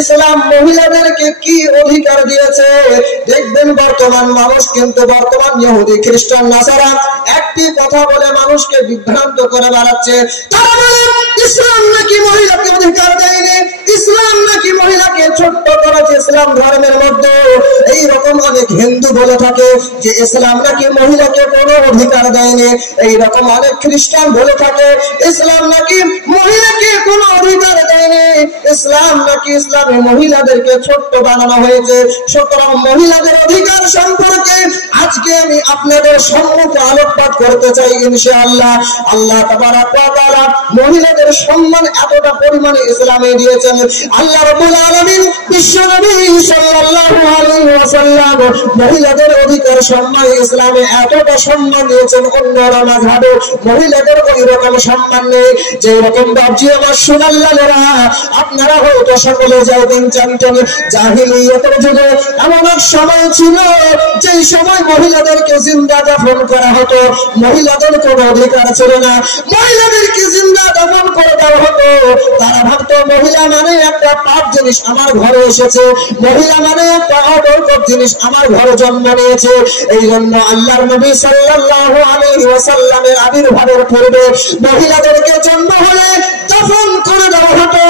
ইসলাম মহিলাদেরকে কি অধিকার দিয়েছে। দেখবেন বর্তমান মানুষ কিন্তু বর্তমান ইহুদি খ্রিস্টান নাসারা একটি কথা বলে মানুষকে বিভ্রান্ত করে বেড়াচ্ছে। তারা বলে ইসলাম নাকি মহিলাকে অধিকার দেয়নি, ইসলাম নাকি মহিলাকে ছোট্ট করেছে। ইসলাম ধর্মের মধ্যে এইরকম অনেক হিন্দু বলে থাকে যে ইসলাম নাকি মহিলাকে কোনো অধিকার দেয়নি। এইরকম অনেক খ্রিস্টান বলে থাকে ইসলাম নাকি মহিলাকে কোনো অধিকার দেয়নি, ইসলাম নাকি ইসলামে মহিলাদেরকে ছোট্ট বানানো হয়েছে। সুতরাং মহিলাদের অধিকার সম্পর্কে আজকে আমি আপনাদের সম্মুখে আলোকপাত করতে চাই ইনশাআল্লাহ। আল্লাহ তাবারাক ওয়া তাআলা মহিলাদের সম্মান এতটা পরিমাণে ইসলামে দিয়েছেন। আল্লাহ রাব্বুল আলামিন বিশ্বনবী সাল্লাল্লাহু আলাইহি ওয়াসাল্লাম মহিলাদের অধিকার সম্মান ইসলামে এতটা সম্মান দিয়েছেন। অন্যরা মাযহাবে মহিলাদের ওই রকম সম্মান নেই। যে রকম বাবজি আমার সোনাল্লালেরা, আপনারা হয়তো সকলে যাবেন জানতেন জাহিলিয়াতের যুগে এমন এক সময় ছিল যেই সময় মহিলাদেরকে জিন্দা দাফন করা হতো। মহিলাদের কোনো অধিকার ছিল না, মহিলাদেরকে জিন্দা দাফন করে দেওয়া হতো। তারা ভাবতো মহিলা মানে একটা পাপ জিনিস আমার ঘরে এসেছে, মহিলা মানে একটা অবৈধ জিনিস আমার ঘরে জন্ম নিয়েছে। এই জন্য আল্লাহর নবী সাল্লাল্লাহু আলাইহি ওয়াসাল্লামের আবির্ভাবের পূর্বে মহিলাদেরকে জন্ম হলে দাফন করে দেওয়া হতো।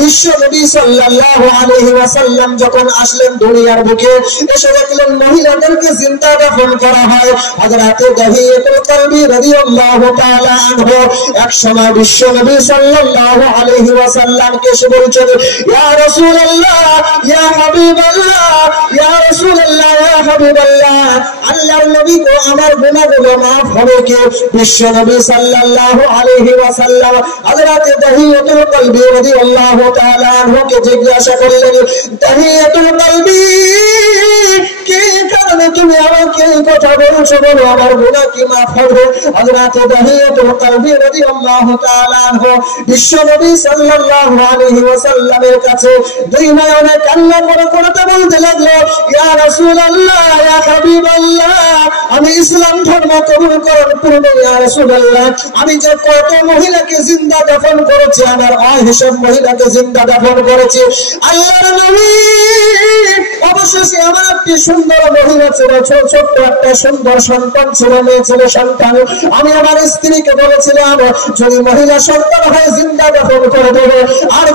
বিশ্ব নবী সাল্লাল্লাহু আলাইহি ওয়াসাল্লাম যখন আসলেন দুনিয়ার বুকে, এসে দেখলেন মহিলাদেরকে জিন্দা দাফন করা হয়। হযরত দাহিয়াতুল কলবি রাদিয়াল্লাহু তাআলা আনহু এক সময় বিশ্ব নবী সাল্লাল্লাহু আলাইহি ওয়াসাল্লামকে এসে বলছেন, ইয়া রাসূলুল্লাহ, ইয়া হাবিবাল্লাহ, ইয়া রাসূলুল্লাহ, ইয়া হাবিবাল্লাহ, আল্লাহর নবী গো আমার গুনাহগুলো maaf হবে কি? বিশ্ব নবী সাল্লাল্লাহু আলাইহি ওয়াসাল্লাম হযরত দাহিয়াতুল কলবি রাদিয়াল্লাহু তাআলা আনহুকে জিজ্ঞাসা করলেন, দাহিয়াতুল কলবি, কি কারণে তুমি আমাকে এই কথা বলছো? বলো আমার গুনাহ কি maaf হবে? হযরত দাহিয়াতুল কলবি রাদিয়াল্লাহু তাআলা আনহু বিশ্ব নবী সাল্লাল্লাহু আলাইহি ওয়াসাল্লামের কাছে দুই নয়নে কান্না করে করতে বলতে লাগলো, ইয়া রাসূলুল্লাহ, ইয়া হাবিবাল্লাহ, আমি ইসলাম ধর্ম কবুল করার পূর্বে ইয়া রাসূলুল্লাহ আমি যে কত মহিলাকে জিন্দা দাফন করেছি, আমার অহিসাব মহিলাকে জিন্দা দাফন করেছি। আল্লাহর নবী অবশেষে আমার একটি সুন্দর মহিলা ছিল, ছোট্ট একটা সুন্দর সন্তান ছিল, মেয়ে ছিল সন্তান। আমি আমার স্ত্রীকে বলেছিলাম যদি মহিলা সন্তান হয় জিন্দা দাফন করে দেবে, আর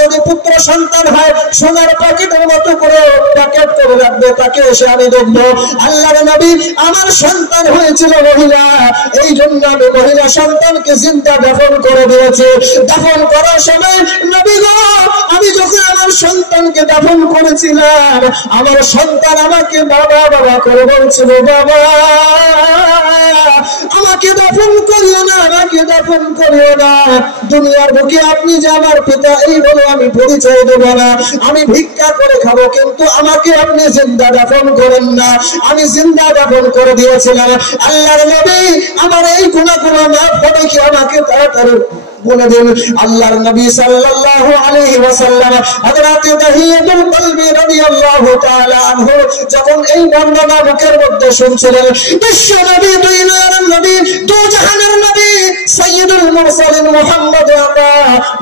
যদি পুত্র সন্তান হয় সোনার প্যাকেটের মতো করে প্যাকেট করে রাখবে, তাকে এসে আমি দেখবো। আল্লাহর নবী আমার সন্তান হয়েছিল মহিলা, এই জন্য আমি মহিলা সন্তানকে জিন্দা দাফন করে দিয়েছি। দাফন করার সময় নবী গো, আমি যখন আমার সন্তানকে দাফন করেছিলাম, আমার সন্তান আমাকে বাবা বাবা করে বলছিল, বাবা আমাকে দাফন করিও না, আমাকে দাফন করিও না, দুনিয়ার বুকে আপনি যে আমার পিতা এই বলে আমি পরিচয় দেব না, আমি ভিক্ষা করে খাবো, কিন্তু আমাকে আপনি জিন্দা দাফন করেন না। আমি জিন্দা দাফন করে দিয়েছিলাম। আল্লাহর নবী আমার এই গুনাহগুলো maaf হবে কি? আমাকে তাড়াতাড়ি বলে দিন। আল্লাহর নবী সাল্লাল্লাহু আলাইহি ওয়াসাল্লাম হযরত দাহিয়াতুল কলবি রাদিয়াল্লাহু তাআলা আনহু যখন এই বর্ণনা মুখের মধ্যে শুনছিলেন, বিশ্ব নবী, দুই নয়নের নবী, দু জাহানের নবী, সাইয়্যিদুল মুরসালিন মুহাম্মদ আকা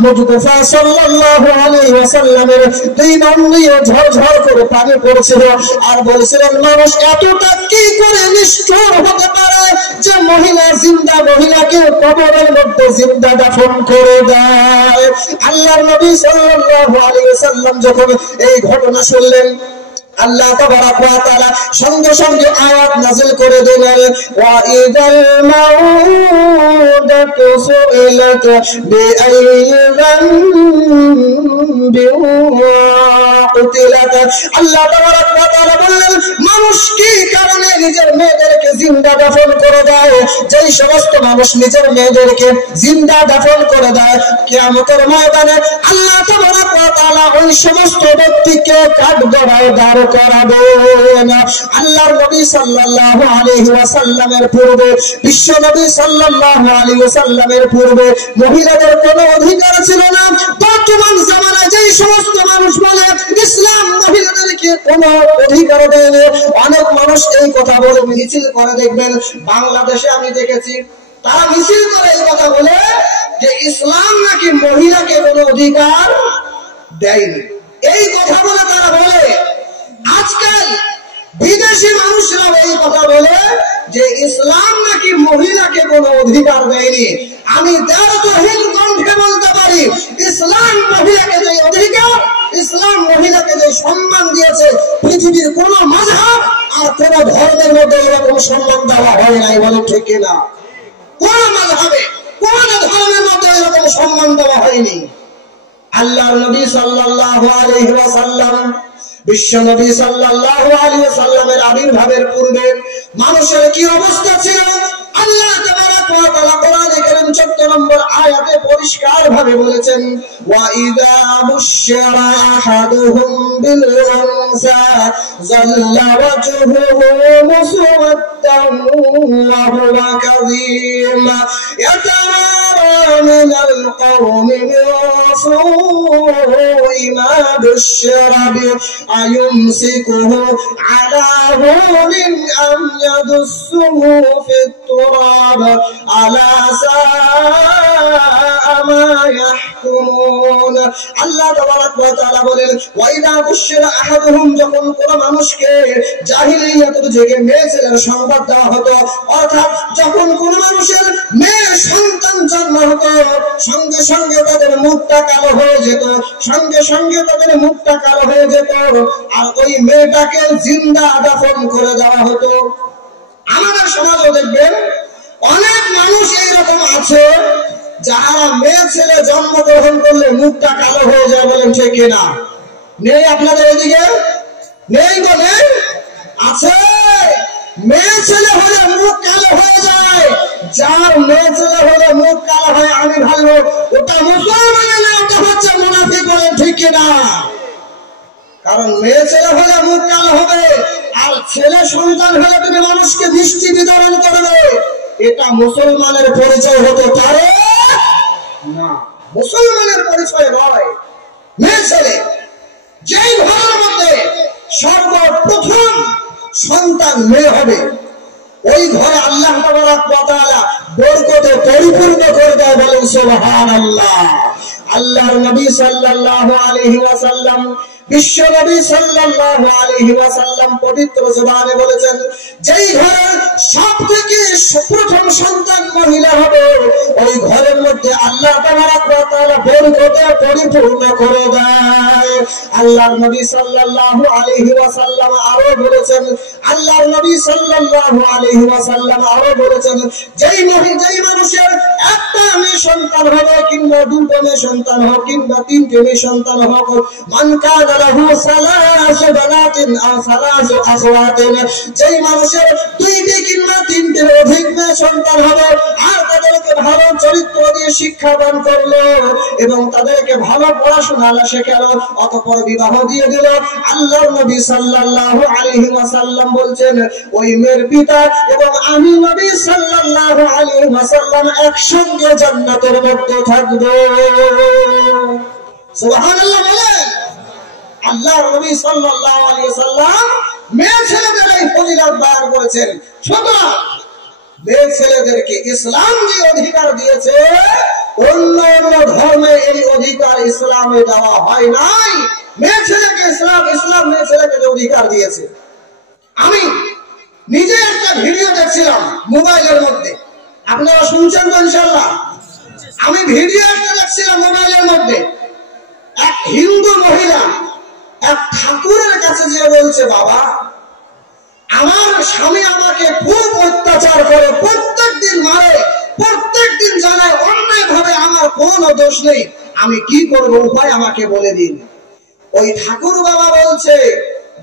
মুজতাবা সাল্লাল্লাহু আলাইহি ওয়াসাল্লামের দুই নয়ন দিয়ে ঝরঝর করে পানি পড়ছিল, আর বলছিলেন মানুষ এতটা কি করে নিষ্ঠুর হতে পারে যে মহিলা জিন্দা মহিলাকে কবরের মধ্যে জিন্দা দাফন করে দেয়। আল্লাহর নবী সাল্লাল্লাহু আলাইহি ওয়াসাল্লাম যখন এই ঘটনা শুনলেন, আল্লাহ তাবারাক ওয়া তাআলা সঙ্গে সঙ্গে আয়াত নাযিল করে দিলেন, ওয়া ইদাল মাউদাতু সুইলাত বিআইয়ি যামবিন কুতিলাত। আল্লাহ তাবারাক ওয়া তাআলা বললেন মানুষ কি কারণে নিজের মেয়েদেরকে জিন্দা দাফন করে দেয়? যেই সমস্ত মানুষ নিজের মেয়েদেরকে জিন্দা দাফন করে দেয়, কিয়ামতের ময়দানে আল্লাহ তাবারাক ওয়া তাআলা ওই সমস্ত ব্যক্তিকে কাঠগড়ায় দাঁড় করাবেন। আল্লাহর নবী সাল্লাল্লাহু আলাইহি ওয়াসাল্লামের পূর্বে, বিশ্ব নবী সাল্লাল্লাহু আলাইহি ওয়াসাল্লামের পূর্বে মহিলাদের কোনো অধিকার ছিল না। বর্তমান জামানায় যেই সমস্ত মানুষ বলে ইসলাম মহিলাদেরকে কোনো অধিকার দেয়নি, অনেক মানুষ এই কথা বলে মিছিল করে। দেখবেন বাংলাদেশে আমি দেখেছি তারা মিছিল করে এই কথা বলে যে ইসলাম নাকি মহিলাকে কোনো অধিকার দেয়নি। এই কথা বলে তারা বলে, আজকাল বিদেশি মানুষরা এই কথা বলে যে ইসলাম নাকি মহিলাকে কোনো অধিকার দেয়নি। আমি দ্বারকাহীন কণ্ঠে বলতে পারি, ইসলাম মহিলাকে যে অধিকার, ইসলাম মহিলাকে যে সম্মান দিয়েছে, পৃথিবীর কোন মাযহাব আর কোন ধর্মের মধ্যে এরকম সম্মান দেওয়া হয় নাই। বলে ঠিক কিনা? কোন মাযহাবে, কোন ধর্মের মধ্যে এরকম সম্মান দেওয়া হয়নি। আল্লাহর নবী সাল্লাল্লাহু আলাইহি ওয়াসাল্লাম, বিশ্ব নবী সাল্লাল্লাহু আলাইহি ওয়াসাল্লামের আবির্ভাবের পূর্বে মানুষের কি অবস্থা ছিল আল্লাহ তাবারাক ওয়া তাআলা কোরআনে কারীম 14 নম্বর আয়াতে পরিষ্কার ভাবে বলেছেন, ওয়া ইযা বুশশিরা আহাদুহুম বিল উনসা যাল্লা ওয়াজহুহু মুসওয়াদ্দান ওয়া হুয়া কাযীম ইয়াতাওয়ারা মিনাল কওমি মিন সুই মা বুশশিরা বি আয়ুমসিকুহু আলা হুলিন আম ইয়াদুসসুহু ফিত তুরাব আলা সাআ মা ইয়াহকুমুন। আল্লাহ তাবারাক ওয়া তাআলা বলেন, ওয়া ইযা বুশশিরা আহাদুহুম, যখন কোন মানুষকে জাহিলিয়াতের যুগে মেয়ে ছেলের সংবাদ দেওয়া হতো, অর্থাৎ যখন কোন মানুষের মেয়ে সন্তান জন্ম হতো, সঙ্গে সঙ্গে তাদের মুখটা কালো হয়ে যেত, সঙ্গে সঙ্গে তাদের মুখটা কালো হয়ে যেত, আর ওই মেয়েটাকে জিন্দা দাফন করে দেওয়া হতো। আমাদের সমাজে দেখবেন অনেক মানুষ এইরকম আছে যারা মেয়ে ছেলে জন্মগ্রহণ করলে মুখটা কালো হয়ে যায়। বলেন ঠিক কিনা? নেই আপনাদের এদিকে? নেই বলে আছে। মেয়ে ছেলে হলে মুখ কালো হয়ে যায়। যার মেয়ে ছেলে হলে মুখ কালো হয়, আমি ভালো, ওটা মুসলমান না, ওটা হচ্ছে মুনাফিক। বলেন ঠিক কিনা? কারণ মেয়ে ছেলে হলে মুখ কালো হবে, আর ছেলে সন্তান হলে তুমি মানুষকে মিষ্টি বিতরণ করবে, এটা মুসলমানের পরিচয় হতে পারে না। মুসলমানের পরিচয় নয় মেয়ে ছেলে। যেই ঘরের মধ্যে সর্বপ্রথম সন্তান মেয়ে হবে, ওই ঘরে আল্লাহ তাবারাক ওয়া তাআলা বরকতে পরিপূর্ণ করে দেয়। বলেন সুবহানাল্লাহ। আল্লাহর নবী সাল্লাল্লাহু আলাইহি ওয়াসাল্লাম, বিশ্ব নবী সাল্লাল্লাহু আলাইহি ওয়াসাল্লাম পবিত্র জবানে বলেছেন, যেই ঘরের সবথেকে প্রথম সন্তান মহিলা হবে, ওই ঘরের মধ্যে আল্লাহ তাবারাক ওয়া তাআলা বরকতে পরিপূর্ণ করে দেয়। আল্লাহর নবী সাল্লাল্লাহু আলাইহি ওয়াসাল্লাম আরো বলেছেন, আল্লাহর নবী সাল্লাল্লাহু আলাইহি ওয়াসাল্লাম আরো বলেছেন, যেই মানুষের একটা মেয়ে সন্তান হবে, কিংবা দুটো মেয়ে সন্তান হোক, কিংবা তিনটে মেয়ে সন্তান হোক, মান কানা লাহু সালাসু বানাতিন আও সালাসু আখওয়াতিন, যেই মানুষের দুইটি কিংবা তিনটির অধিক মেয়ে সন্তান হবে, আর তাদেরকে ভালো চরিত্র দিয়ে শিক্ষাদান করলো এবং তাদেরকে ভালো পড়াশোনা শেখালো, অতঃপর বিবাহ দিয়ে দিল, আল্লাহর নবী সাল্লাল্লাহু আলাইহি ওয়াসাল্লাম বলছেন, ওই মেয়ের পিতা এবং আমি নবী সাল্লাল্লাহু আলাইহি ওয়াসাল্লাম একসঙ্গে জান্নাতের মধ্যে থাকব। সুবহানাল্লাহ বলেন। আল্লাহর নবী সাল্লাল্লাহু আলাইহি ওয়াসাল্লাম মেয়ে ছেলেদের এই ফজিলত বয়ান করেছেন। সুতরাং মেয়ে ছেলেদেরকে ইসলাম যে অধিকার দিয়েছে, অন্য অন্য ধর্মে এই অধিকার ইসলামে দেওয়া হয় নাই। মেয়ে ছেলেকে ইসলাম মেয়ে ছেলেকে যে অধিকার দিয়েছে, আমি নিজে একটা ভিডিও দেখছিলাম মোবাইলের মধ্যে, আপনারা শুনছেন তো ইনশাআল্লাহ? আমি ভিডিও একটা দেখছিলাম মোবাইলের মধ্যে, এক হিন্দু মহিলা এক ঠাকুরের কাছে গিয়ে বলছে, বাবা, আমার স্বামী আমাকে খুব অত্যাচার করে, প্রত্যেকদিন মারে, প্রত্যেকদিন জানায় অন্যায় ভাবে, আমার কোনো দোষ নেই, আমি কি করব, উপায় আমাকে বলে দিন। ওই ঠাকুর বাবা বলছে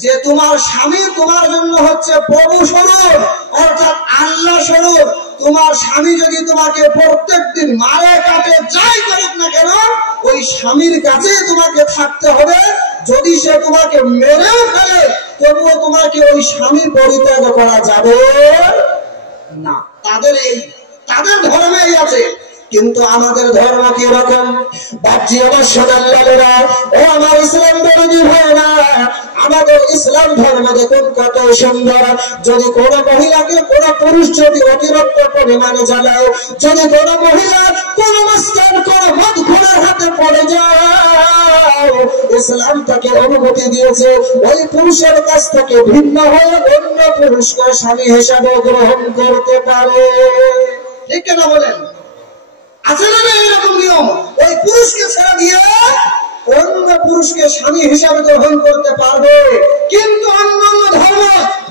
যে তোমার স্বামী তোমার জন্য হচ্ছে প্রভু স্বরূপ, অর্থাৎ আল্লাহ স্বরূপ। তোমার স্বামী যদি তোমাকে প্রত্যেকদিন মারে কাটে যাই করুক না কেন, ওই স্বামীর কাছে তোমাকে থাকতে হবে। যদি সে তোমাকে মেরেও ফেলে, তবুও তোমাকে ওই স্বামী পরিত্যাগ করা যাবে না। তাদের ধর্মেই আছে। কিন্তু আমাদের ধর্ম কি রকম? বাপজি আমার সোনাল্লালেরা, ও আমার ইসলাম বিরোধী হয় না, আমাদের ইসলাম ধর্ম দেখুন কত সুন্দর। যদি কোনো মহিলাকে কোনো পুরুষ যদি অতিরিক্ত পরিমাণে জ্বালায়, যদি কোনো মহিলা কোনো মাস্তান কোনো মদখোরের হাতে পড়ে যায়, ইসলাম তাকে অনুমতি দিয়েছে ওই পুরুষের কাছ থেকে ভিন্ন হয়ে অন্য পুরুষকে স্বামী হিসাবে গ্রহণ করতে পারে। ঠিক না বলেন? আছে না এরকম নিয়ম? ওই পুরুষকে ছেড়ে দিয়ে অন্য পুরুষকে স্বামী হিসাবে গ্রহণ করতে পারবে। কিন্তু অন্যান্য ধর্ম,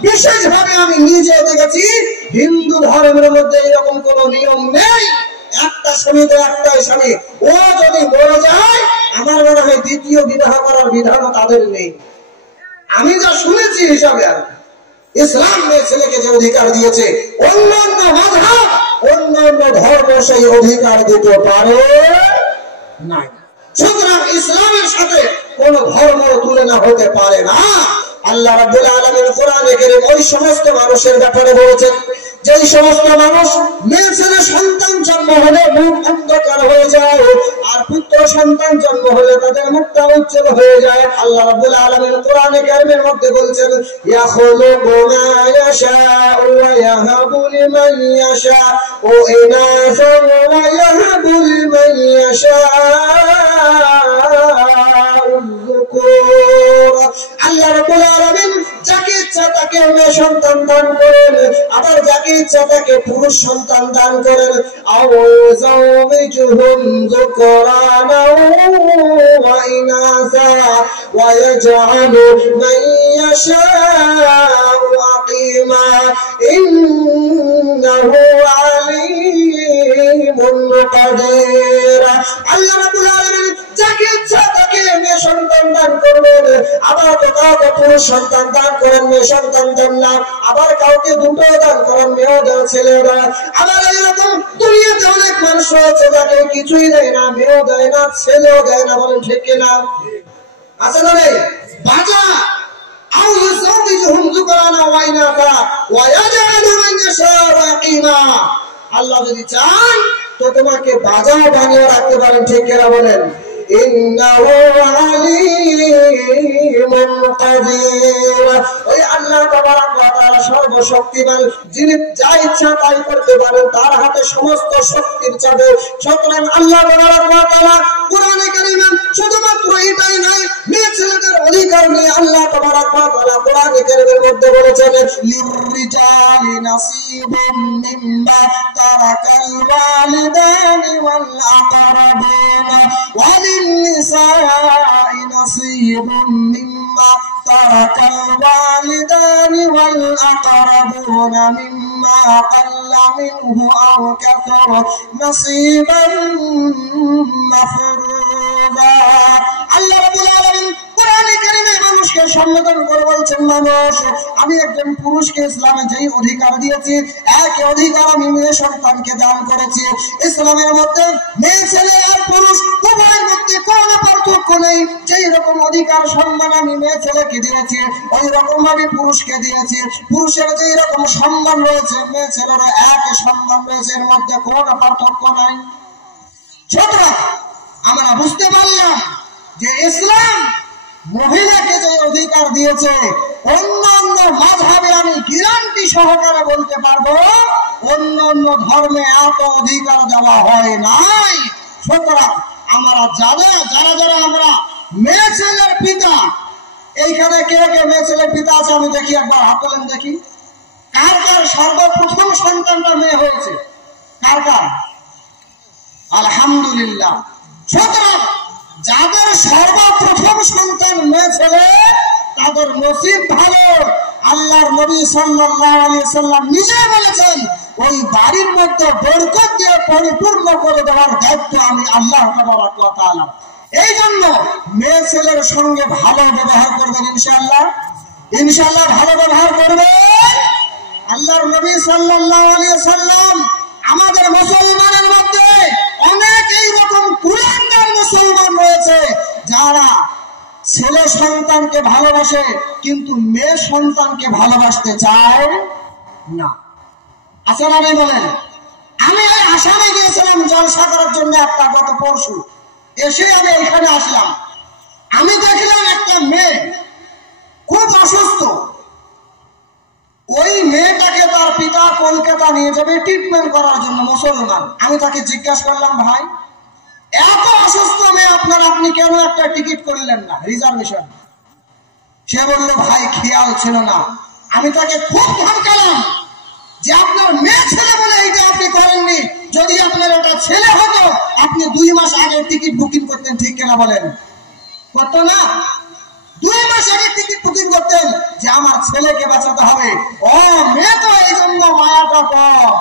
বিশেষভাবে আমি নিজে দেখেছি, হিন্দু ধর্মের মধ্যে এরকম কোন নিয়ম নেই। একটা স্বামী তো একটাই স্বামী, ও যদি মরে যায় আমার মনে হয় দ্বিতীয় বিবাহ করার বিধানও তাদের নেই। আমি যা শুনেছি হিসাবে আর ইসলাম মেয়ে ছেলেকে যে অধিকার দিয়েছে, অন্যান্য মাযহাব অন্যান্য ধর্ম সেই অধিকার দিতে পারে না। সুতরাং ইসলামের সাথে কোন ধর্ম তুলনা হতে পারে না। আল্লাহ রাব্বুল আলামিন কোরআনে কারীম ওই সমস্ত মানুষের ব্যাপারে বলেছেন যেই সমস্ত মানুষ মেয়ে ছেলে সন্তান জন্ম হলে মুখ অন্ধকার হয়ে যায়, আর পুত্র সন্তান জন্ম হলে তাদের মুখটা উজ্জ্বল হয়ে যায়। আল্লাহ রাব্বুল আলামিন কোরআনে কারীমের মধ্যে বলছেন, ইয়াখলুকু মা ইয়াশাউ ওয়া ইয়াহাবু লিমান ইয়াশাউ ইনাসান ওয়া ইয়াহাবু লিমান ইয়াশাউ যুকুর। আল্লাহ রাব্বুল আলামিন যাকে ইচ্ছা তাকে মেয়ে সন্তান দান করেন, আবার যাকে ইচ্ছা তাকে পুরুষ সন্তান দান করেন। আও যাওমিজুহুম যুকরানা ওয়া ইনাসা ওয়া ইয়াজআলু মান ইয়াশাউ আকিমা ইন্নাহু আলিমুন কাদির। আল্লাহ রাব্বুল আলামিন যাকে ইচ্ছা তাকে মেয়ে সন্তান দান করবেন, আবার কাউকে পুরুষ সন্তান দান করেন, মেয়ে সন্তান দেন না, আবার কাউকে দুটো দান করেন, মেয়েও দেন ছেলেও দেন। আবার এইরকম দুনিয়াতে অনেক মানুষ রয়েছে যাকে কিছুই দেয় না, মেয়েও দেয় না, ছেলেও দেয় না। বলেন ঠিক কিনা? আছে না নেই? বাজা আও ইয়াসাবিজুহুম যুকরানা ওয়া ইনাসা ওয়া ইয়াজআলু মান ইয়াশাউ আকিমা। আল্লাহ যদি চান তো তোমাকে বাজাও বানিয়ে রাখতে পারেন। ঠিক কিনা বলেন? ইন্নাহু আলিমুন কাদির। ওই আল্লাহ তাবারক ওয়া তাআলা সর্বশক্তিমান, যিনি যা ইচ্ছা তাই করতে পারেন, তার হাতে সমস্ত শক্তির চাবি। সুতরাং আল্লাহ তাবারক ওয়া তাআলা কোরআনে কারীমে শুধুমাত্র এটাই নয়, মেয়ে ছেলেদের অধিকার নিয়ে আল্লাহ তাবারক ওয়া তাআলা কোরআনে কারীমের মধ্যে বলেছেন, লিররিজালি নাসিবুম মিম্মা তারাকাল ওয়ালিদানি ওয়াল আকরাবুনা وللنساء نصيب مما ترك الوالدان والأقربون مما قل منه أو كثر نصيبا مفروضا। আল্লাহ রাব্বুল আলামিন কোরআনে কারীমে মানুষকে সম্বোধন করে বলছেন, মানুষ আমি একজন পুরুষকে ইসলামে যেই অধিকার দিয়েছি, একই অধিকার আমি মেয়ে সন্তানকে দান করেছি। ইসলামের মধ্যে মেয়ে ছেলে আর পুরুষ উভয়ের মধ্যে কোনো পার্থক্য নেই। যেই রকম অধিকার সম্মান আমি মেয়ে ছেলেকে দিয়েছি, ওই রকম ভাবে পুরুষকে দিয়েছি। পুরুষের যেই রকম সম্মান রয়েছে, মেয়ে ছেলেরও একই সম্মান রয়েছে, এর মধ্যে কোনো পার্থক্য নাই। সুতরাং আমরা বুঝতে পারলাম যে ইসলাম মহিলাকে যে অধিকার দিয়েছে, অন্যান্য মাযহাবে আমি গ্যারান্টি সহকারে বলতে পারবো অন্যান্য ধর্মে এত অধিকার দেওয়া হয় নাই। সুতরাং আমরা যারা আমরা মেয়ে ছেলের পিতা, এইখানে কে কে মেয়ে ছেলের পিতা আছে আমি দেখি, একবার হাত তোলেন দেখি। কার কার সর্বপ্রথম সন্তানটা মেয়ে হয়েছে? কার কার? আলহামদুলিল্লাহ। সুতরাং যাদের সর্বপ্রথম সন্তান মেয়ে ছেলে তাদের নসিব ভালো। আল্লাহর নবী সাল্লাল্লাহু আলাইহি সাল্লাম নিজে বলেছেন, ওই বাড়ির মধ্যে বরকত দিয়ে পরিপূর্ণ করে দেওয়ার দায়িত্ব আমি আল্লাহ তাবারক ওয়া তাআলা। এই জন্য মেয়ে ছেলের সঙ্গে ভালো ব্যবহার করবেন ইনশাআল্লাহ। ইনশাআল্লাহ ভালো ব্যবহার করবেন। আল্লাহর নবী সাল্লাল্লাহু আলাইহি সাল্লাম আমাদের মুসলমানের মধ্যে অনেক এইরকম কুলাঙ্গার মুসলমান রয়েছে যারা ছেলে সন্তানকে ভালোবাসে কিন্তু মেয়ে সন্তানকে ভালোবাসতে চায় না। আচ্ছা না বলেন? আমি ওই আসামে গিয়েছিলাম জলসা করার জন্য একটা গত পরশু, এসে আমি এখানে আসলাম। আমি দেখলাম একটা মেয়ে কলকাতা নিয়ে যাবে ট্রিটমেন্ট করার জন্য, মুসলমান। আমি তাকে জিজ্ঞাসা করলাম, ভাই এত অসুস্থ মেয়ে আপনার, আপনি কেন একটা টিকিট করলেন না রিজার্ভেশন? সে বলল, ভাই খেয়াল ছিল না। আমি তাকে খুব ধমকালাম যে আপনার মেয়ে ছেলে বলে এইটা আপনি করেননি, যদি আপনার ওটা ছেলে হতো আপনি 2 মাস আগে টিকিট বুকিং করতেন, ঠিক কিনা বলেন? করতো না? 2 মাস আগে টিকিট বুকিং করতেন যে আমার ছেলেকে বাঁচাতে হবে। ও মেয়ে তো এই জন্য মায়াটা কম।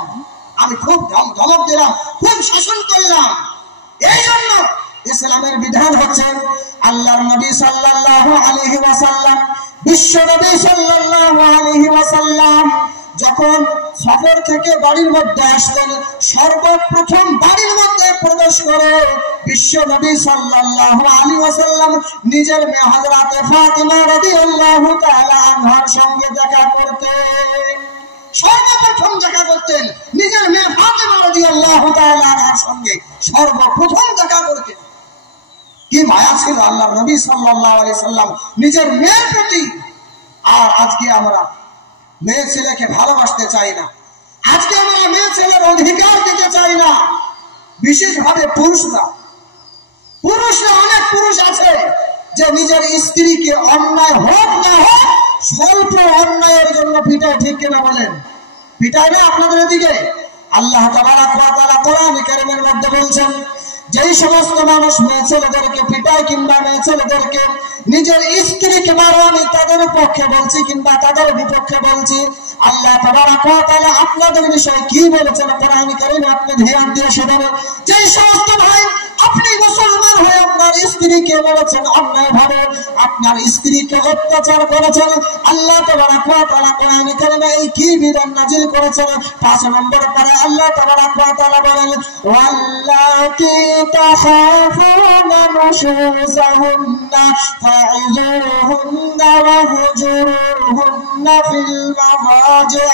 আমি খুব ধমক দিলাম, খুব শাসন করলাম। এই জন্য ইসলামের বিধান হচ্ছে আল্লাহর নবী সাল্লাল্লাহু আলাইহি ওয়াসাল্লাম, বিশ্ব নবী সাল্লাল্লাহু আলাইহি ওয়াসাল্লাম যখন সফর থেকে বাড়ির মধ্যে আসতেন, সর্বপ্রথম বাড়ির মধ্যে প্রবেশ করে বিশ্ব নবী সাল্লাল্লাহু আলাইহি ওয়াসাল্লাম নিজের মেয়ে হযরত ফাতিমা রাদিয়াল্লাহু তাআলা আনহার সঙ্গে দেখা করতেন। সর্বপ্রথম দেখা করতেন নিজের মেয়ে ফাতিমা রাদিয়াল্লাহু তাআলা আনহার সঙ্গে, সর্বপ্রথম দেখা করতেন। কি মায়া ছিল আল্লাহর নবী সাল্লাল্লাহু আলাইহি সাল্লাম নিজের মেয়ের প্রতি। আর আজকে আমরা মেয়ে ছেলেকে ভালোবাসতে চাই না, আজকে আমরা মেয়ে ছেলের অধিকার দিতে চাই না। বিশেষভাবে পুরুষরা অনেক পুরুষ আছে যে নিজের স্ত্রীকে অন্যায় হোক না হোক স্বল্প অন্যায়ের জন্য পিটায়, ঠিক কিনা বলেন? পিটায় না আপনাদের এদিকে? আল্লাহ তাবারাক ওয়া তাআলা কোরআনে কারীমের মধ্যে বলছেন, যেই সমস্ত মানুষ মেয়ে ছেলেদেরকে পিটায় কিংবা মেয়ে ছেলেদেরকে নিজের স্ত্রীকে মারে, আমি তাদের পক্ষে বলছি কিংবা তাদের বিপক্ষে বলছি। আল্লাহ তাবারাক ওয়া তাআলা আপনাদের বিষয়ে কি বলেছেন কোরআনে কারীমে আপনি ধ্যান দিয়ে শুনুন। যেই সমস্ত ভাই আপনি মুসলমান হয়ে আপনার স্ত্রীকে মেরেছেন অন্যায়ভাবে, আপনার স্ত্রীকে অত্যাচার করেছেন, আল্লাহ তাবারাক ওয়া তাআলা কোরআনে কারীমে এই কি বিধান নাযিল করেছেন? 5 নম্বর পরে আল্লাহ তাবারাক ওয়া তাআলা বলেন, ওয়াল্লাতী তাখাফুনা নুশুযাহুন্না ফা'যুরহুন্না ওয়াহজুরহুন্না ফিল মাযাজি'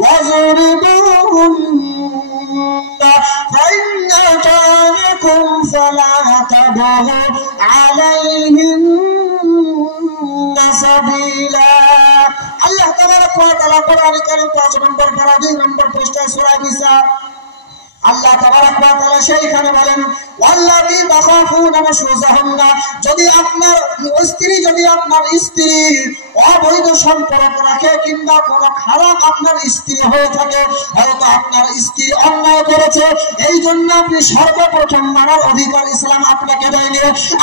ওয়াজরিবুহুন্না ফাইন আতানাকুম ফালা তাবগু আলাইহিন্না সাবিলা। আল্লাহ তাবারাক ওয়া তাআলা কোরআনে কারীম 5 নম্বর পারা 2 নম্বর পৃষ্ঠায় সূরা নিসা আল্লাহ তাবারাক ওয়া তাআলা সেইখানে বলেন, ওয়াল্লাতী তাখাফুনা নুশুযাহুন্না, যদি আপনার স্ত্রী অবৈধ সম্পর্ক রাখে কিংবা কোনো খারাপ আপনার স্ত্রী হয়ে থাকে, হয়তো আপনার স্ত্রী অন্যায় করেছে, এই জন্য আপনি সর্বপ্রথম মারার অধিকার ইসলাম আপনাকে দেয়নি।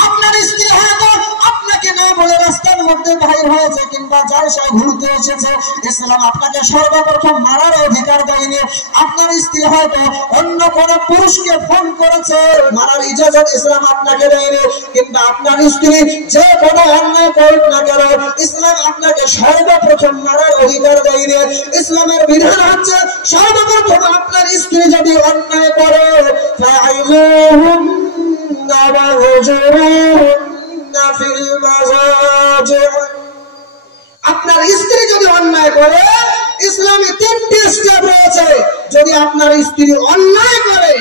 আপনার স্ত্রী হয়তো আপনাকে না বলে রাস্তার মধ্যে বাইর হয়েছে কিংবা জালসায় ঘুরতে এসেছে, ইসলাম আপনাকে সর্বপ্রথম মারার অধিকার দেয়নি। আপনার স্ত্রী হয়তো অন্য কোনো পুরুষকে ফোন করেছে, মারার ইজাজত ইসলাম আপনাকে দেয়নি। কিন্তু আপনার স্ত্রী যে কোনো অন্যায় করুক না কেন, ইসলাম আপনাকে সর্বপ্রথম মারার অধিকার দেয়নি। ইসলামের বিধান হচ্ছে সর্বপ্রথম আপনার স্ত্রী যদি অন্যায় করে, ফা'যুরহুন্না ওয়াহজুরহুন্না ফিল মাযাজি', আপনার স্ত্রী যদি অন্যায় করে, ইসলামে 3টি স্টেপ রয়েছে। যদি আপনার স্ত্রী অন্যায় করে,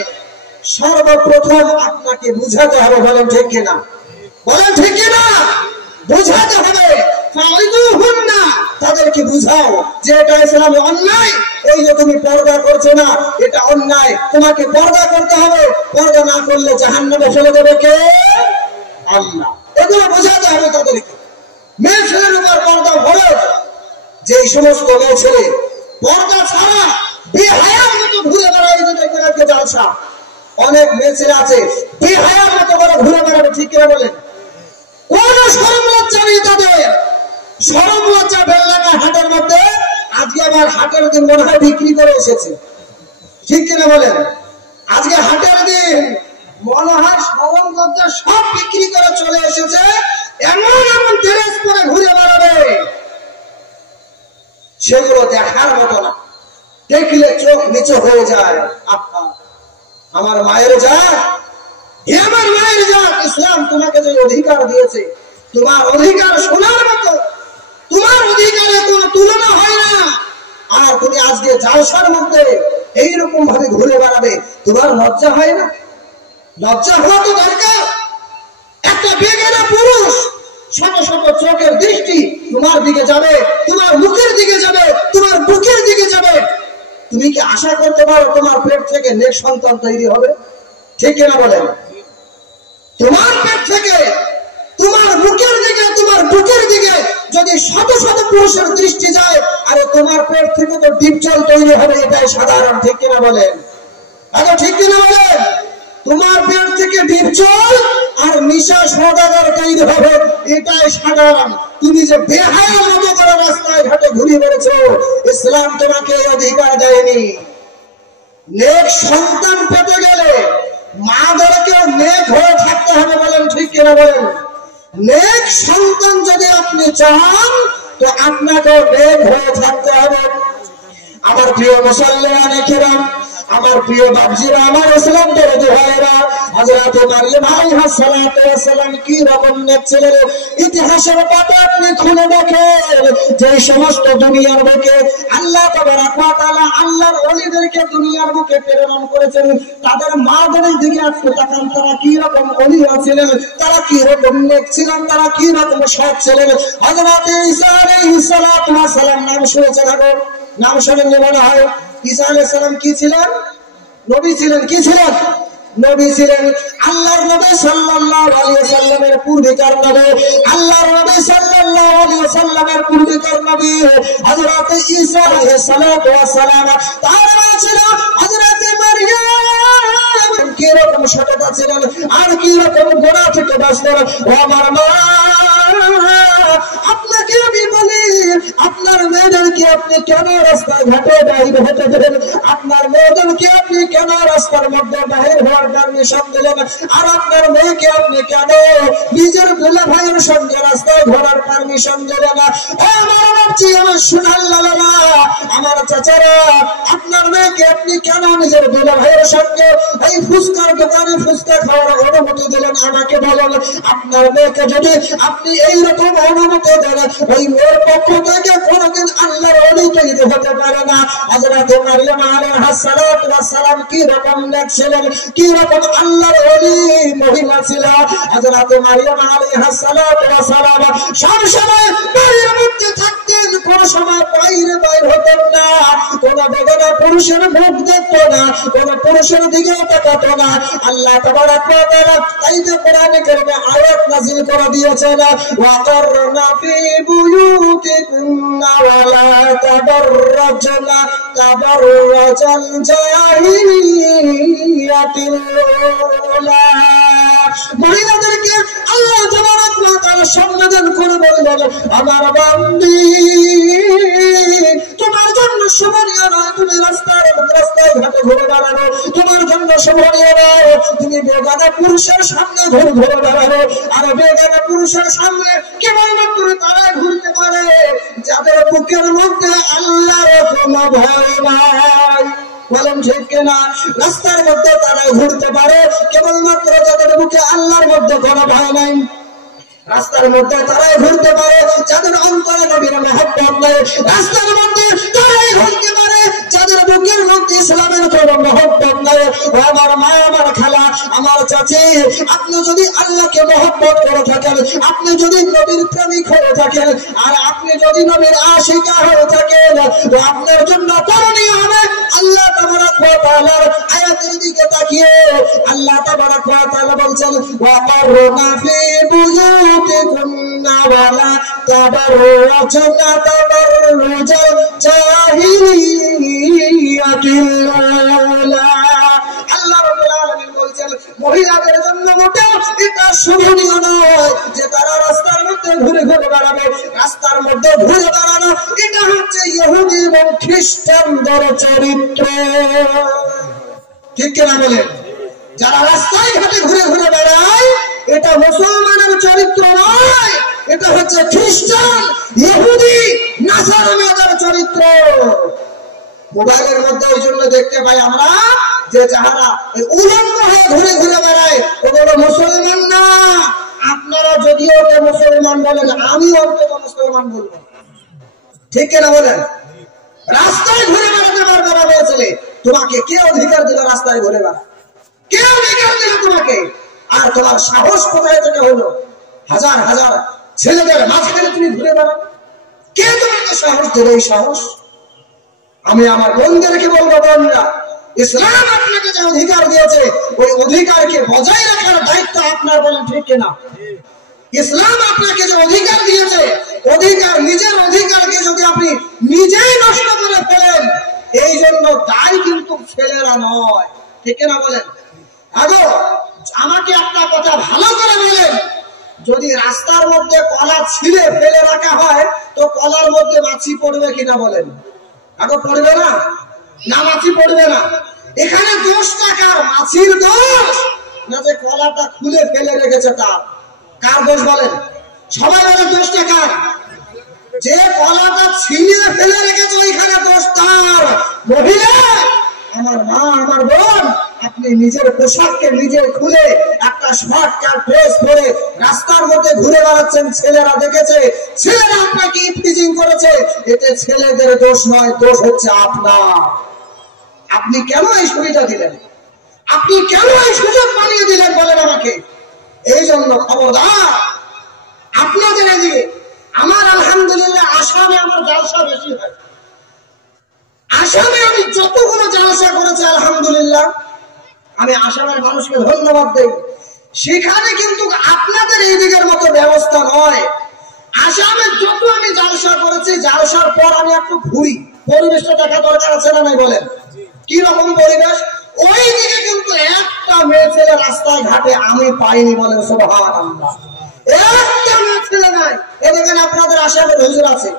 সর্বপ্রথম আপনাকে বুঝাতে হবে। বলেন ঠিক কিনা? বলেন ঠিক কিনা? বুঝাতে হবে। ফা'যুরহুন্না, তাদেরকে বুঝাও যে এটা ইসলামে অন্যায়, এই যে তুমি পর্দা করছো না, এটা অন্যায়, তোমাকে পর্দা করতে হবে। পর্দা না করলে জাহান্নামে ফেলে দেবে কে? আল্লাহ। এগুলো বুঝাতে হবে তাদেরকে। মেয়ে ছেলের উপর পর্দা ভরে, যে সমস্ত মেয়ে ছেলে পর্দা ছাড়া বেহায়ার মতো ঘুরে বেড়ায়, যে জালসা, অনেক মেয়ে ছেলে আছে বেহায়ার মতো করে ঘুরে বেড়াবে, ঠিক কিনা বলেন? কোন শরম লজ্জা নেই তাদের, শরম লজ্জা ফেললে না হাটের মধ্যে। আজকে আবার হাটের দিন মনে হয় বিক্রি করে এসেছে, ঠিক কিনা বলেন? আজকে হাটের দিন মনে হয় শরম লজ্জা সব বিক্রি করে চলে এসেছে। এমন এমন ড্রেস পরে ঘুরে বেড়াবে, সেগুলো দেখার মতো না, দেখলে চোখ নিচু হয়ে যায়। আমার মায়ের জাত, আমার মায়ের জাত, ইসলাম তোমাকে যে অধিকার দিয়েছে, তোমার অধিকার শোনার মতো, তোমার অধিকারে কোনো তুলনা হয় না। আর তুমি আজকে জালসার মধ্যে এইরকম ভাবে ঘুরে বেড়াবে, তোমার লজ্জা হয় না? লজ্জা হওয়া তো দরকার। একটা বেগানা পুরুষ শত শত চোখের দৃষ্টি তোমার দিকে যাবে, তোমার মুখের দিকে যাবে, তোমার বুকের দিকে যাবে। তুমি কি আশা করতে পারো তোমার পেট থেকে নেক সন্তান তৈরি হবে? ঠিক কিনা বলেন? তোমার পেট থেকে তোমার বুকের দিকে যদি শত শত পুরুষের দৃষ্টি যায়, আরে তোমার পেট থেকে তো ডিপজল তৈরি হবে, এটাই সাধারণ। ঠিক কিনা বলেন? আরে ঠিক কিনা বলেন? তোমার পেট থেকে ডিপজল আর নিশা সওদাগর তৈরি হবে, এটাই সাধারণ। তুমি যে বেহায়ার মতো করে রাস্তায় ঘাটে ঘুরে বেড়েছো, ইসলাম তোমাকে অধিকার দেয়নি। নেক সন্তান পেতে গেলে মাদেরকেও নেক হয়ে থাকতে হবে। বলেন ঠিক কিনা বলেন? নেক সন্তান যদি আপনি চান তো আপনাকে নেক হয়ে থাকতে হবে। আমার প্রিয় মুসলমানে কিরাম, আমার প্রিয় বাপজিরা, আমার ইসলাম দরদি ভাইরা, হযরত মারিয়াম আলাইহিস সালাতু ওয়াস সালাম কি রকম নেক ছিলেন। ইতিহাসের পাতা আপনি খুলে দেখেন, যে সমস্ত দুনিয়ার বুকে আল্লাহ তাবারক ওয়া তাআলা আল্লাহর ওলিদেরকে দুনিয়ার বুকে প্রেরণ করেছেন, তাদের মাদের দিকে আপনি তাকান, তারা কি রকম ওলিয়া ছিলেন, তারা কি রকম নেক ছিলেন, তারা কি রকম সৎ ছিলেন। হযরত ঈসা আলাইহিস সালাতু ওয়াস সালাম নাম শুনেছেন? আগর নাম শুনেননি মনে হয়? ঈসা আলাইহিস সালাম কি ছিলেন? নবী ছিলেন। কি ছিলেন? নবী ছিলেন। আল্লাহর নবী সাল্লাল্লাহু আলাইহি ওয়াসাল্লামের পূর্বিকার নবী, আল্লাহর নবী সাল্লাল্লাহু আলাইহি ওয়াসাল্লামের পূর্বিকার নবী হযরত ঈসা আলাইহিস সালাতু ওয়াস সালাম। তার মা ছিল হযরত মারইয়াম। কি রকম সততা ছিলেন আর কি রকম গোনা থেকে বাঁচতেন। ও আমার মা, আপনাকে আমি বলি, আপনার মেয়েদেরকে আপনি কেন রাস্তায় ঘাটে বাইরে হতে দেবেন? আপনার মেয়েদেরকে আপনি কেন রাস্তার মধ্যে বাহির হওয়ার পারমিশন দিলেন? আর আপনার মেয়েকে আপনি কেন নিজের দুলা ভাইয়ের সঙ্গে রাস্তায় ঘোরার পারমিশন দিলেন না? আমার বাপজি, আমার সোনার লালারা, আমার চাচারা, আপনার মেয়েকে আপনি কেন নিজের দুলা ভাইয়ের সঙ্গে এই ফুচকার দোকানে ফুচকা খাওয়ার অনুমতি দিলেন? আমাকে বলেন, আপনার মেয়েকে যদি আপনি এইরকম অনুমতি দেন, ওই মেয়ের পক্ষ থেকে কোনদিন আল্লাহর ওলি তৈরি হতে পারে না। হযরত মারইয়াম আলাইহিস সালাতু ওয়াস সালাম কি রকম নেক ছিলেন, কি রকম আল্লাহর ওলি মহিলা ছিল। হযরত মারইয়াম আলাইহিস সালাতু ওয়াস সালাম সব সময় বাড়ির মধ্যে থাকতেন, কোন সময় বাইরে বাইর হতেন না, কোন বেগানা পুরুষের মুখ দেখতো না, কোন পুরুষের দিকে তাকাতো না। আল্লাহ তাবারক ওয়া তাআলা তাইতে কোরআনে কারিমে আয়াত নাযিল করে দিয়েছেন, ওয়া করনা ফি বুয়ুতিকুন্না ওয়া লা তাবাররাজনা তাবাররাজাল জাহিলিয়াতিল উলা। মহিলাদেরকে আল্লাহ তাবারক ওয়া তাআলা সম্বোধন করে বললেন, আমার বান্দি, তোমার জন্য শোভনীয় নয় তুমি রাস্তায় ঘাটে ঘুরে বেড়ানো, তোমার জন্য শোভনীয় নয় তুমি বেগানা পুরুষের সামনে ঘুরে বেড়ানো। আর বেগানা পুরুষের সামনে কেবলমাত্র তারা ঘুরতে পারে যাদের বুকের মধ্যে আল্লাহর কোনো ভয় নাই। বলেন ঠিক কিনা? রাস্তার মধ্যে তারা ঘুরতে পারে কেবলমাত্র যাদের বুকে আল্লাহর মধ্যে কোনো ভয় নাই। রাস্তার মধ্যে তারাই ঘুরতে পারে যাদের অন্তরে নবীর মহব্বত নেই। রাস্তার মধ্যে তারাই ঘুরতে পারে যাদের বুকের মধ্যে ইসলামের কোনো মহব্বত নেই। ও আমার মা, আমার খালা, আমার চাচি, আপনি যদি আল্লাহকে মহব্বত করে থাকেন, আপনি যদি নবীর প্রেমিক হয়ে থাকেন, আর আপনি যদি নবীর আশিকা হয়ে থাকেন, তো আপনার জন্য করণীয় হবে আল্লাহ তাবারক ওয়া তাআলার আয়াতের দিকে তাকিয়ে আল্লাহ তাবারক ওয়া তাআলা বলছেন, ওয়া করনা ফি বুয়ুতিকুন্না ওয়া লা তাবাররাজনা তাবাররুজাল জাহিলিয়াতিল উলা। আল্লাহ রাব্বুল আলামিন বলছেন, মহিলাদের জন্য মোটেও এটা শোভনীয় নয় যে তারা রাস্তার মধ্যে ঘুরে ঘুরে বেড়াবে। রাস্তার মধ্যে ঘুরে বেড়ানো এটা হচ্ছে ইহুদি এবং খ্রিস্টানদের চরিত্র। ঠিক কিনা বলেন? যারা রাস্তায় ঘাটে ঘুরে ঘুরে বেড়ায় এটা মুসলমানের চরিত্র নয়, এটা হচ্ছে খ্রিস্টান, ইহুদি, নাসারাদের চরিত্র। মোবাইলের মধ্যে ওই জন্য দেখতে পাই আমরা যে যারা উলঙ্গ হয়ে ঘুরে ঘুরে বেড়ায় ওগুলো মুসলমান না। আপনারা যদিও ওকে মুসলমান বলেন, আমিও ওকে মুসলমান বলবো। ঠিক কিনা বলেন? রাস্তায় ঘুরে বেড়াতে পারবে না মেয়ে ছেলে, তোমাকে কে অধিকার দিল রাস্তায় ঘুরে বেড়া? কে অধিকার দিল তোমাকে? আর তোমার সাহস কোথায় থেকে হলো হাজার হাজার ছেলেদের মাঝখানে তুমি ঘুরে বেড়াও? কে তোমাকে সাহস দিল? এই সাহস আমি আমার বোনদেরকে বলবো, বোনরা, ইসলাম আপনাকে যে অধিকার দিয়েছে ওই অধিকারকে বজায় রাখার দায়িত্ব আপনার, বলেন ঠিক কিনা? ইসলাম আপনাকে যে অধিকার দিয়েছে, নিজের অধিকারকে যদি আপনি নিজেই নষ্ট করে ফেলেন, এই জন্য দায় কিন্তু ছেলেরা নয়, ঠিক কিনা বলেন? আগো আমাকে একটা কথা ভালো করে বলেন, যদি রাস্তার মধ্যে কলা ছিঁড়ে ফেলে রাখা হয় তো কলার মধ্যে মাছি পড়বে কিনা বলেন? আগো পড়বে না? না, মাছি পড়বে না। এখানে দোষটা কার? মাছির দোষ না যে কলাটা খুলে ফেলে রেখেছে তার? কার দোষ বলেন? সবাই বলে দোষটা কার? যে কলাটা ছিঁড়ে ফেলে রেখেছে ওইখানে দোষ তার। মহিলা, আমার মা, আমার বোন, আপনি নিজের পোশাককে নিজে খুলে একটা শর্টকাট ড্রেস পরে রাস্তার মধ্যে ঘুরে বেড়াচ্ছেন, ছেলেরা দেখেছে, ছেলেরা আপনাকে ইফটিজিং করেছে, এতে ছেলেদের দোষ নয়, দোষ হচ্ছে আপনার। আপনি কেন এই সুবিধা দিলেন? আপনি কেন এই সুযোগ বানিয়ে দিলেন বলেন আমাকে? এই জন্য খবরদার আপনাদের এদিকে। আমার আলহামদুলিল্লাহ আসামে আমার জালসা বেশি হয়। আসামে আমি যতগুলো জালসা করেছি আলহামদুলিল্লাহ, আমি আসামের মানুষকে ধন্যবাদ দেই। সেখানে কিন্তু আপনাদের এই দিকের মতো ব্যবস্থা নয়। আসামে যত আমি জালসা করেছি, জালসার পর আমি একটু ঘুরি, পরিবেশটা দেখা দরকার আছে না নাই বলেন? কি রকম পরিবেশ? ওই দিকে কিন্তু একটা মেয়ে ছেলে রাস্তায় ঘাটে আমি পাইনি, বলেন সুবহানাল্লাহ। একটা মেয়ে ছেলে নাই। এদিকে আপনাদের আসামের হুজুর আছে,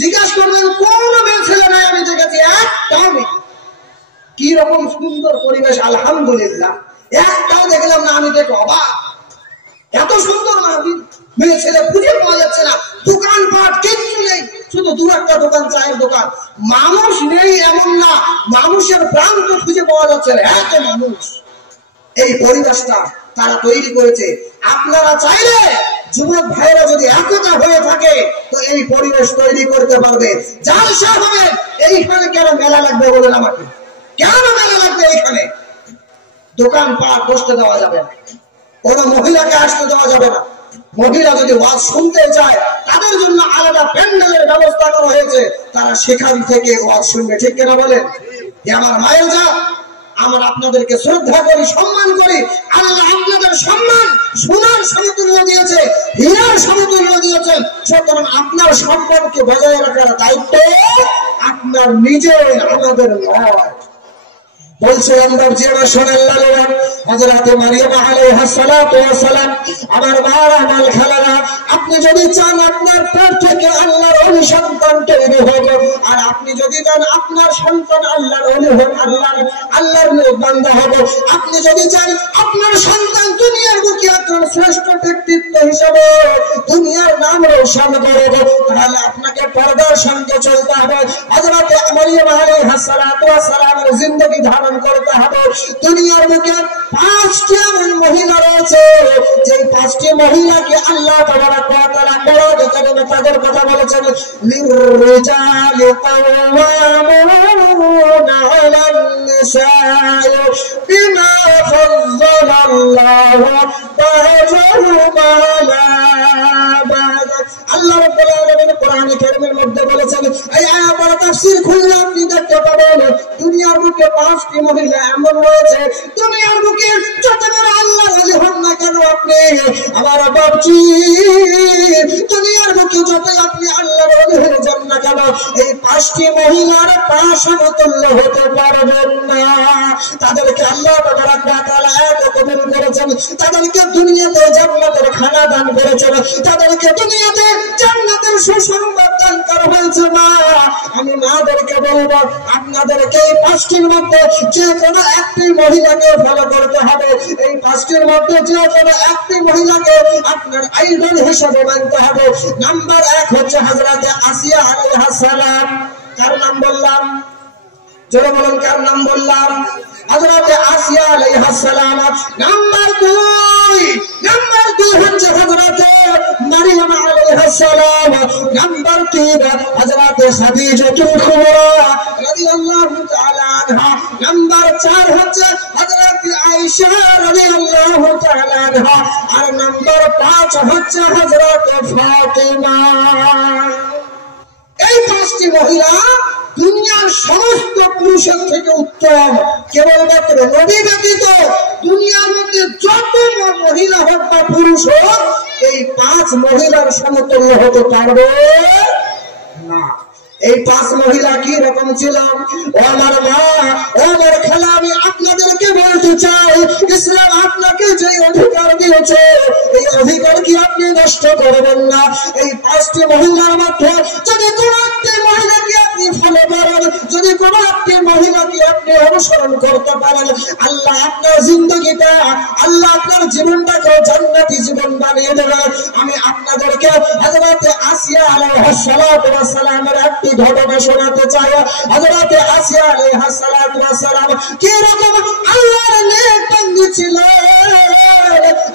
জিজ্ঞাসা করবেন কোন মেয়ে ছেলে নাই, আমি দেখেছি একটা মেয়ে। কি রকম সুন্দর পরিবেশ আলহামদুলিল্লাহ, একটাও দেখলাম না। আমি দেখো অবাক, এত সুন্দর মাহফিল, মেয়ে ছেলে খুঁজে পাওয়া যাচ্ছে না, দোকানপাট কিচ্ছু নেই, শুধু দু একটা দোকান, চায়ের দোকান। মানুষ নেই এমন না, মানুষের প্রাণ তো খুঁজে পাওয়া যাচ্ছে না, এত মানুষ। এই পরিবেশটা তারা তৈরি করেছে। আপনারা চাইলে যুবক ভাইরা যদি একতা হয়ে থাকে তো এই পরিবেশ তৈরি করতে পারবে। জালসা হবে এইখানে, কেন মেলা লাগবে বলেন আমাকে? কেন মেলা লাগবে এইখানে? দোকানপাট বসতে দেওয়া যাবে না, কোন মহিলাকে আসতে দেওয়া যাবে না। মহিলা যদি ওয়াজ শুনতে চায় তাদের জন্য আলাদা প্যান্ডেলের ব্যবস্থা করা হয়েছে, তারা সেখান থেকে ওয়াজ শুনবে, ঠিক কিনা বলেন? আমার মায়ের যা, আমরা আপনাদেরকে শ্রদ্ধা করি, সম্মান করি। আল্লাহ আপনাদের সম্মান সোনার সমতুল্য দিয়েছে, হীরার সমতুল্য দিয়েছেন। সুতরাং আপনার সম্মানকে বজায় রাখার দায়িত্ব আপনার নিজের, আমাদের নয়। বলছে আমার জিয়া শোনেন লালুরা, হযরত মারিয়াম আলাইহিস সালাতু ওয়াস সালাম, আমার মারা, আমার খালারা, আপনি যদি চান আপনার পেট থেকে আল্লাহর ওলি সন্তান তৈরি হোক, আর আপনি যদি চান আপনার সন্তান আল্লাহর ওলি হোক, আল্লাহর বান্দা হবে, আপনি যদি চান আপনার সন্তান দুনিয়ার বুকে একজন শ্রেষ্ঠ ব্যক্তিত্ব হিসেবে দুনিয়ার নাম রোশন করবে, তাহলে আপনাকে পর্দার সঙ্গে চলতে হবে। হযরত মারিয়াম আলাইহিস সালাতু ওয়াস সালামের জিন্দেগি ধারণ করতে হবে। দুনিয়ার বুকে 5টি এমন মহিলা রয়েছে, যে 5টি মহিলাকে আল্লাহ তাবারক ওয়া তাআলা বড় করে তাদের কথা বলেছেন, লিররিজালি কাওয়ামুনা আলান নিসাই বিমা ফাদ্দালাল্লাহু বা'দাহুম আলা বা'দ। আল্লাহ রাব্বুল আলামিন কোরআনে কারীমের মধ্যে বলেছেন, এই আয়াতের তাফসীর খুললে আপনি দেখতে পাবেন দুনিয়ার বুকে 5টি মহিলা এমন রয়েছে, দুনিয়ার বুকে যত বড় আল্লাহর ওলি হন না কেন আপনি, আমার বাপজি, দুনিয়ার বুকে যত আপনি আল্লাহর ওলি হয়ে যান না কেন, এই 5টি মহিলার পাশ সমতুল্য হতে পারবেন না। তাদেরকে আল্লাহ তাবারক ওয়া তাআলা এত কবুল করেছেন, তাদেরকে দুনিয়াতে জান্নাতের খানা দান করেছেন, তাদেরকে দুনিয়াতে জান্নাতের সুসংবাদ দান করা হয়েছে। মা, আমি মাদেরকে বলবো, আপনাদেরকে এই 5টির মধ্যে যে কোনো একটি মহিলাকে ফলো করতে হবে। এই 5টির মধ্যে যে কোনো একটি মহিলাকে আপনার আইডল হিসেবে মানতে হবে। নাম্বার 1 হচ্ছে হযরত আসিয়া আলাইহিস সালাম। কার নাম বললাম? জোরে বলুন, কার নাম বললাম? হযরত আসিয়া আলাইহিস সালাম। নাম্বার 2 হচ্ছে হযরত মারিয়াম আলাইহিস সালাম। নাম্বার 3 হযরত খাদিজাতুল কুবরা রাদিয়াল্লাহু তাআলা আনহা। নাম্বার 4 হচ্ছে হযরত আয়েশা রাদিয়াল্লাহু তাআলা আনহা। আর নাম্বার 5 হচ্ছে হযরত ফাতিমা। এই 5টি মহিলা দুনিয়ার সমস্ত পুরুষের থেকে উত্তম, কেবলমাত্র নবী ব্যতীত দুনিয়ার মধ্যে যত মহিলা হোক বা পুরুষ হোক এই 5 মহিলার সমতুল্য হতে পারবে না। এই 5 মহিলা কি রকম ছিল? ও আমার মা, ও আমার খালা, আমি আপনাদেরকে বলতে চাই, ইসলাম আপনাকে যে অধিকার দিয়েছে এই অধিকার কি আপনি নষ্ট করবেন না। এই 5টি মহিলার মধ্যে যদি কোনো একটি মহিলাকে আপনি ফলো করেন, যদি কোনো একটি মহিলাকে আপনি অনুসরণ করতে পারেন, আল্লাহ আপনার জিন্দগিটা, আল্লাহ আপনার জীবনটাকে জান্নাতি জীবন বানিয়ে দেবে। আমি আপনাদেরকে হযরত আসিয়া আলাইহিস সালাতু ওয়াস সালামের একটি ঘটনা শোনাতে চাই। হযরত আসিয়া আলাইহিস সালাতু ওয়াস সালাম কি রকম আল্লাহর নেক বান্দী ছিলেন।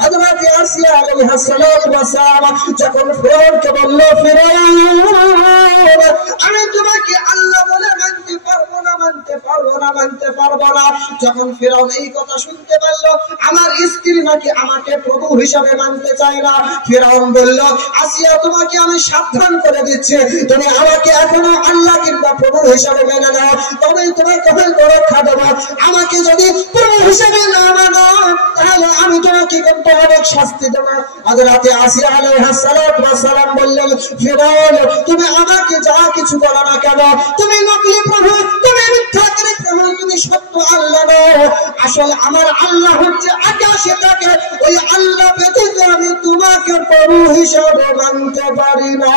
হযরত আসিয়া আলাইহিস সালাতু ওয়াস সালাম যখন ফিরআউনকে বলল, ফিরআউন আমি তোমাকে আল্লাহ বলে মানতে পারবো না, মানতে পারবো না, মানতে পারবো না। যখন ফিরআউন এই কথা শুনতে পারলো আমার স্ত্রী নাকি আমাকে প্রভু হিসাবে মানতে চায় না, ফিরআউন বলল, আসিয়া তোমাকে আমি সাবধান করে দিচ্ছি, তুমি আমাকে এখনো আল্লাহ কিংবা প্রভু হিসাবে মেনে নাও, তবেই তোমাকে হয়তো রক্ষা দেবো। আমাকে যদি প্রভু হিসাবে না মানো তাহলে আমি তোমাকে কিন্তু অনেক শাস্তি দেবো। হযরত আসিয়া আলাইহিস সালাতু ওয়াস সালাম বললেন, ফিরআউন তুমি আমাকে যা কিছু বলো না কেন, তুমি নকলি প্রভু, তুমি মিথ্যাকারী প্রভু, তুমি সত্য আল্লাহ নও, আসল আমার আল্লাহ হচ্ছে আকাশে থাকে, ওই আল্লাহ ব্যতীত আমি তোমাকে প্রভু হিসাবে মানতে পারি না।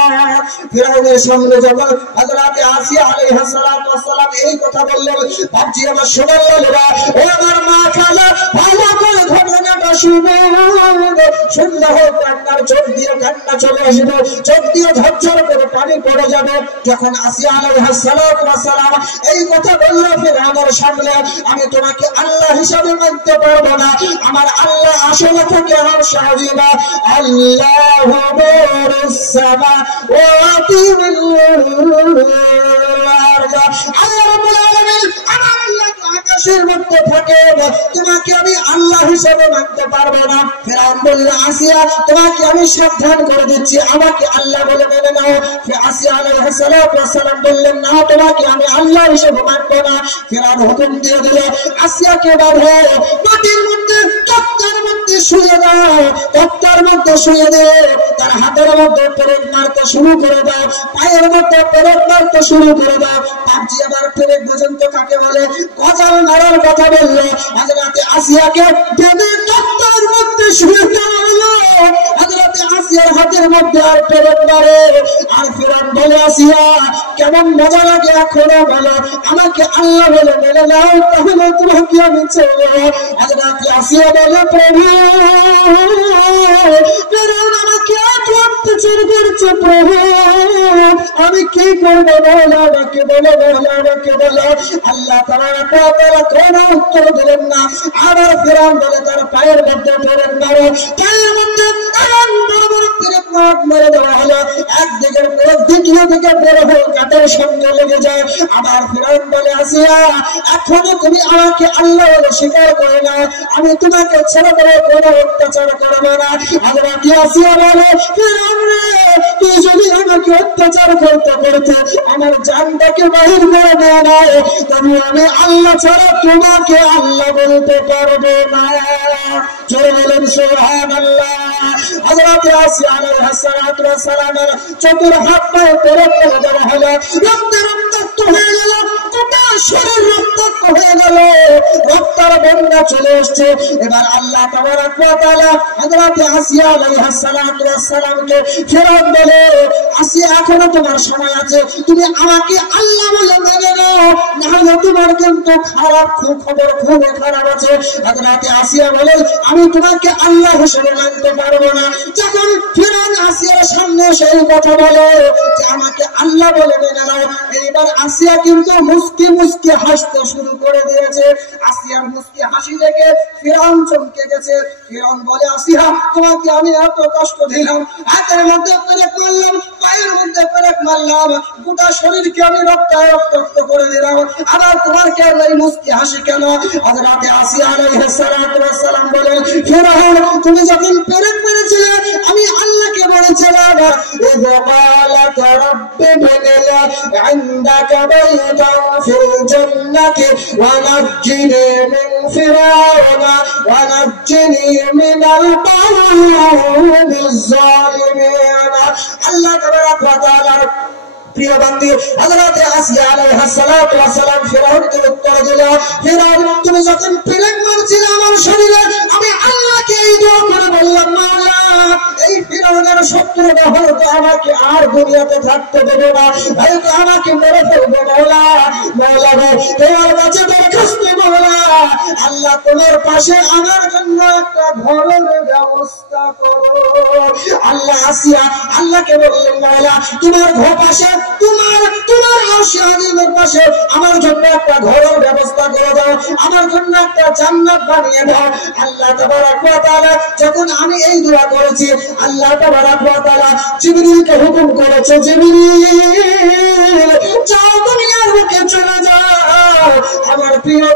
ফিরআউনের সামনে যখন হযরত আসিয়া আলাইহিস সালাতু ওয়াস সালাম এই কথা বললেন, ভাবছি আমার সোনার লালেরা, ও আমার মা খালা, ভালো করে ঘটনাটা শুনুন, শুনলে হয়তো আপনার চোখ দিয়ে কান্না চলে আসবে, চোখ দিয়ে ঝরঝর করে পানি পড়ে যাবে। যখন আসিয়া আলাইহিস সালাতু ওয়াস সালাম এই কথা বলল ফিরআউনের সামনে, আমি তোমাকে আল্লাহ হিসাবে মানতে পারবো না, আমার আল্লাহ আসলে থেকে আরশ আজিম, আল্লাহু নূরুস সামাওয়াতি ওয়াল আরদ, আল্লাহ রাব্বুল আলামিন আমার আল্লাহ আকাশের মধ্যে থাকে, তোমাকে আমি আল্লাহ হিসাবে মানতে পারবো না। ফিরআউন বলল, আসিয়া তোমাকে আমি সাবধান করে দিচ্ছি, আমাকে আল্লাহ বলে মেনে নাও। আসিয়া আলাইহিস সালাতু ওয়াস সালাম বললেন, না তোমাকে আমি আল্লাহ হিসাবে মানবো না। ফিরআউন হুকুম দিয়ে দিল, আসিয়াকে বাঁধো, মাটির মধ্যে তক্তার মধ্যে শুয়ে দাও, তক্তার মধ্যে শুয়ে দে, তার হাতের মধ্যে পেরেক মারতে শুরু করে দাও, পায়ের মধ্যে পেরেক মারতে শুরু করে দাও। পাবজি আবার পেরেক পর্যন্ত কাকে বলে? গজাল মারার কথা বললো। হযরত আসিয়াকে বেঁধে তক্তার মধ্যে শুয়ে দেওয়া হলো। হযরত আসিয়ার হাতের মধ্যে আর পেরেক মারে, আর ফিরআউন বলে, আসিয়া কেমন মজা লাগে এখনো বলো, আমাকে আল্লাহ বলে মেনে নাও, তাহলে তোমাকে আমি ছেড়ে দেব। হযরত আসিয়া বলে, প্রভু ফিরআউন আমাকে অত্যাচার করছে, প্রভু আমি কি করবো, বলো আমাকে বলো, বলো আমাকে বলো। আল্লাহ তাবারাকা ওয়া তাআলা কোনো উত্তর দিলেন না। আবার ফিরআউন বলে, তার পায়ের মধ্যে পেরেক মারো, পায়ের মধ্যে এমন বড় বড় পেরেক মেরে দেওয়া হলো, একদিকের পেরেক দ্বিতীয় দিকে বের হয়ে কাটের সঙ্গে লেগে যায়। আবার ফিরআউন বলে, আসিয়া এখনো তুমি আমাকে আল্লাহ বলে স্বীকার করে না, আমি তোমাকে ছেড়ে দেবো, কোনো অত্যাচার করবো না। হযরত আসিয়া বলে, ফিরআউন রে, তুই যদি আমাকে অত্যাচার করতে করতে আমার জানটাকে বাহির করে দেয় না, তবে আমি আল্লাহ ছাড়া তোমাকে আল্লাহ বলতে পারবো না। জোরে বলেন সুবহানাল্লাহ। হযরত আসিয়া আলাইহিস সালাতু ওয়াস সালামের চতুর হাত পায়ে পেরেক ফেলে দেওয়া হলো, রক্তে রক্তাক্ত হয়ে গেল, গোটা শরীর রক্তাক্ত হয়ে গেল, রক্তের বন্যা চলে আসছে। এবার আল্লাহ তাবারাকা ওয়া তাআলা হযরত আসিয়া আলাইহিস সালাতু ওয়াস সালামকে ফিরআউন বলে, আসিয়া এখনো তোমার সময় আছে, তুমি আমাকে আল্লাহ বলে মেনে নাও, না হলে তোমার কিন্তু খারাপ খবর, খুবই খারাপ আছে। হযরত আসিয়া বলে, আমি তোমাকে আল্লাহ হিসেবে মানতে পারবো না। যখন ফিরআউন আসিয়ার সামনে সেই কথা বলে যে আমাকে আল্লাহ বলে মেনে নাও, এইবার আসিয়া কিন্তু মুস্কি মুস্কি হাসতে শুরু করে দিয়েছে। আসিয়ার মুস্কি হাসি দেখে ফিরআউন চমকে গেছে। ফিরআউন বলে, আসিয়া তোমাকে আমি এত কষ্ট দিলাম, হাতের মধ্যে পেরেক মারলাম, পায়ের মধ্যে পেরেক মারলাম, গোটা শরীরকে আমি রক্তাক্ত করে দিলাম, আবার তোমার কেন এই মুস্কি হাসি কেন? হযরতে আসিয়া আলাইহিস সালাতু ওয়াস সালাম বলেন, ফিরআউন তুমি যখন পেরেক মেরেছিলে আমি আল্লাহকে বলেছিলাম ইযা ক্বালাত রাব্বি বিনি ইনদাকা বাইতান ফিল জান্নাতি ওয়া নাজ্জিনি মিন ফিরআউনা ওয়া নাজ্জিনি মিনাল কওমিজ জালিমিন। আল্লাহ তাবারাক ওয়া তাআলা প্রিয় বান্দী হযরতে আসিয়া আলাইহিস সালাতু ওয়াস সালাম ফিরআউনকে উত্তর দিল, ফিরআউন তুমি যখন পেরেক মারছিলে আমার শরীরে আমি আল্লাহকে এই দোয়া করে বললাম, মাওলা এই ফিরআউনের শত্রুরা হয়তো আমাকে আর দুনিয়াতে থাকতে দেবে না, হয়তো আমাকে মেরে ফেলবে। মাওলা মাওলা গো তোমার কাছে দরখাস্ত মাওলা, আল্লাহ তোমার পাশে আমার জন্য একটা ঘরের ব্যবস্থা করো। আল্লাহ আসিয়া আল্লাহকে বললেন, মাওলা তোমার ঘর পাশে তোমার আরশে আজিমের পাশে আমার জন্য একটা ঘরের ব্যবস্থা করে দাও, আমার জন্য একটা জান্নাত বানিয়ে দাও। আল্লাহ তাবারাক ওয়া তাআলা যখন আমি এই দোয়া করেছি, আল্লাহ তাবারাক ওয়া তাআলা জিবরিলকে হুকুম করেছে, জিবরিল যাও দুনিয়ার বুকে চলে যাও, আমার প্রিয়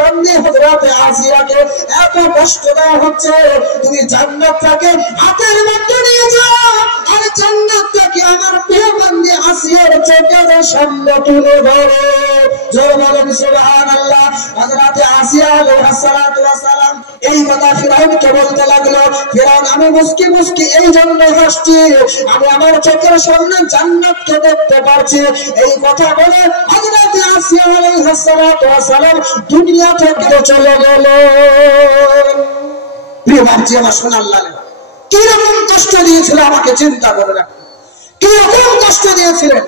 বান্দী হযরতে আসিয়াকে এত কষ্ট দেওয়া হচ্ছে, তুমি জান্নাতটাকে হাতের মধ্যে নিয়ে যাও আর জান্নাতটাকে আমার প্রিয় বান্দী আসিয়ার চোখের সামনে তুলে ধরো। জোরে বলেন সুবহানাল্লাহ। হযরতে আসিয়া আলাইহিস সালাতু ওয়াস সালাম এই কথা ফিরআউনকে বলতে লাগলো, ফিরআউন আমি মুস্কি মুস্কি এই জন্য হাসছি, আমি আমার চোখের সামনে জান্নাতকে দেখতে পারছি। এই কথা বলে হযরতে আসিয়া আলাইহিস সালাতু ওয়াস সালাম দুনিয়া থেকে চলে গেল। প্রিয় ভাইজি আমার সোনার লাল, কি রকম কষ্ট দিয়েছিল আমাকে চিন্তা করে রাখুন, কি রকম কষ্ট দিয়েছিলেন।